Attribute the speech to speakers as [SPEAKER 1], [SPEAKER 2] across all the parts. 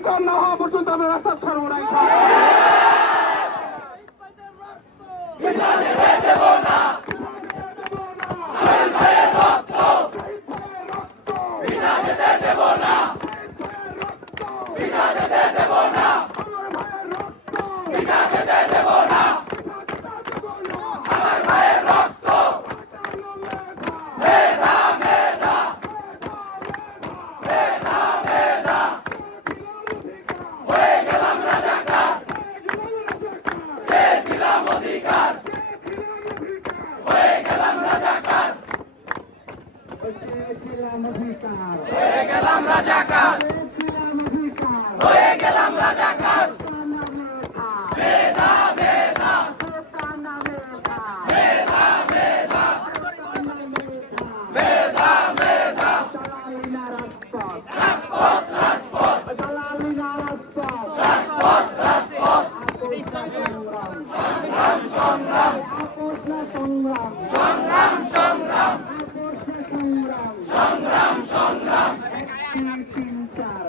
[SPEAKER 1] বিচার না হওয়া পর্যন্ত আমরা রাস্তা ছাড়বো না
[SPEAKER 2] গেলাম রাজাকার হয়ে গেলাম রাজাকার
[SPEAKER 1] আপোষ না সংগ্রাম।
[SPEAKER 2] সংগ্রাম সংগ্রাম
[SPEAKER 1] আপোষ না সংগ্রাম
[SPEAKER 2] সংগ্রাম সংগ্রাম
[SPEAKER 1] এক দুই তিন চার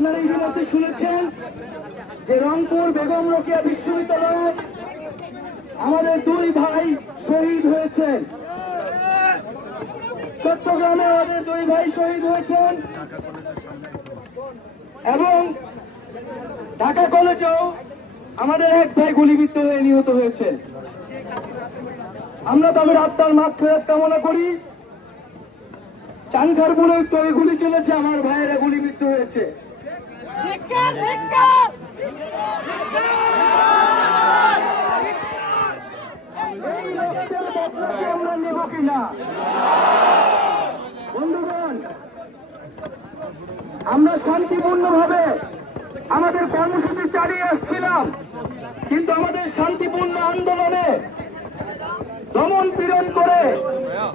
[SPEAKER 1] আপনারা ইতিমধ্যে শুনেছেন যে রংপুর বেগম রোকেয়া বিশ্ববিদ্যালয়ে আমাদের দুই ভাই শহীদ হয়েছেন। চট্টগ্রামে আমাদের দুই ভাই শহীদ হয়েছেন এবং ঢাকা কলেজেও আমাদের এক ভাই গুলিবিদ্ধ হয়ে নিহত হয়েছেন। আমরা তাদের আত্মার মাঠ কামনা করি। চানখারপুরের গুলি চলেছে, আমার ভাইয়েরা গুলিবিদ্ধ হয়েছে। আমরা নেব কিনা আমরা শান্তিপূর্ণভাবে আমাদের কর্মসূচি চালিয়ে আসছিলাম, কিন্তু আমাদের শান্তিপূর্ণ আন্দোলনে দমন পীড়ন করে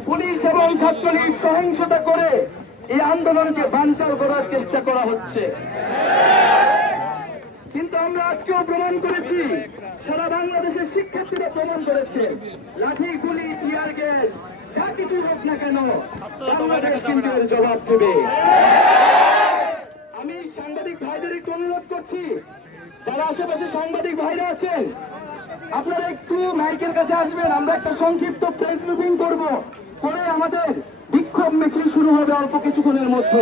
[SPEAKER 1] পুলিশ এবং ছাত্রলীগ সহিংসতা করে এই আন্দোলনকে বানচাল করার চেষ্টা করা হচ্ছে। কিন্তু আমরা আজকেও প্রমাণ করেছি, সারা বাংলাদেশের শিক্ষার্থীরা প্রমাণ করেছে, লাঠি, গুলি, টিয়ার গ্যাস, যা কিছু হোক না কেন, বাংলাদেশ কিন্তু এর জবাব দেবে। আমি সাংবাদিক ভাইদের একটু অনুরোধ করছি, যারা আশেপাশে সাংবাদিক ভাইরা আছেন, আপনারা একটু মাইকের কাছে আসবেন, আমরা একটা সংক্ষিপ্ত প্রেস মিটিং করব, করে আমাদের হবে অল্প কিছুক্ষণের মধ্যে।